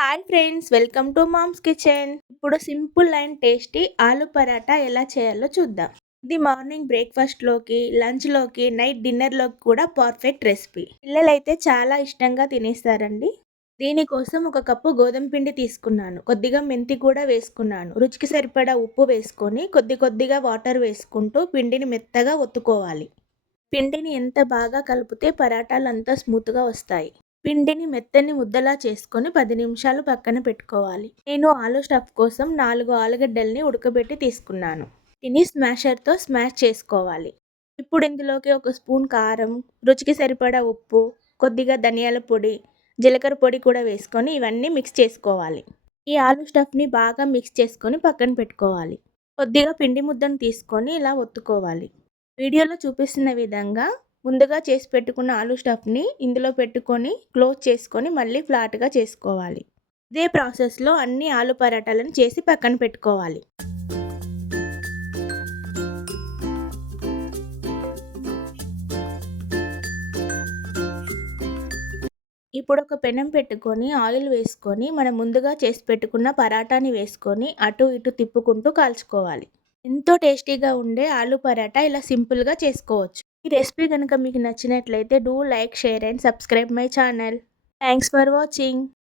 Hi friends, welcome to mom's kitchen. ఇప్పుడు simple and tasty aloo paratha ఎలా చేయాలో చూద్దాం. ఇది మార్నింగ్ బ్రేక్ఫాస్ట్లోకి, లంచ్లోకి, నైట్ డిన్నర్లోకి కూడా పర్ఫెక్ట్ రెసిపీ. పిల్లలైతే చాలా ఇష్టంగా తినేస్తారండి. దీనికోసం ఒక కప్పు గోధుమ పిండి తీసుకున్నాను. కొద్దిగా మెంతి కూడా వేసుకున్నాను. రుచికి సరిపడా ఉప్పు వేసుకొని కొద్ది కొద్దిగా వాటర్ వేసుకుంటూ పిండిని మెత్తగా ఒత్తుకోవాలి. పిండిని ఎంత బాగా కలిపితే పరాటాలు అంత స్మూత్గా వస్తాయి. పిండిని మెత్తని ముద్దలా చేసుకొని 10 నిమిషాలు పక్కన పెట్టుకోవాలి. నేను ఆలు స్టఫ్ కోసం 4 ఆలుగడ్డల్ని ఉడకబెట్టి తీసుకున్నాను. దీన్ని స్మాషర్తో స్మాష్ చేసుకోవాలి. ఇప్పుడు ఇందులోకి ఒక స్పూన్ కారం, రుచికి సరిపడా ఉప్పు, కొద్దిగా ధనియాల పొడి, జీలకర్ర పొడి కూడా వేసుకొని ఇవన్నీ మిక్స్ చేసుకోవాలి. ఈ ఆలు స్టఫ్ని బాగా మిక్స్ చేసుకొని పక్కన పెట్టుకోవాలి. కొద్దిగా పిండి ముద్దను తీసుకొని ఇలా ఒత్తుకోవాలి. వీడియోలో చూపిస్తున్న విధంగా ముందుగా చేసి పెట్టుకున్న ఆలు స్టఫ్ని ఇందులో పెట్టుకొని క్లోజ్ చేసుకొని మళ్ళీ ఫ్లాట్గా చేసుకోవాలి. ఇదే ప్రాసెస్లో అన్ని ఆలు పరాటాలను చేసి పక్కన పెట్టుకోవాలి. ఇప్పుడు ఒక పెనం పెట్టుకొని ఆయిల్ వేసుకొని మనం ముందుగా చేసి పెట్టుకున్న పరాటాని వేసుకొని అటు ఇటు తిప్పుకుంటూ కాల్చుకోవాలి. ఎంతో టేస్టీగా ఉండే ఆలు పరాటా ఇలా సింపుల్గా చేసుకోవచ్చు. ఈ రెసిపీ కనుక మీకు నచ్చినట్లయితే do like, share and subscribe my channel. Thanks for watching.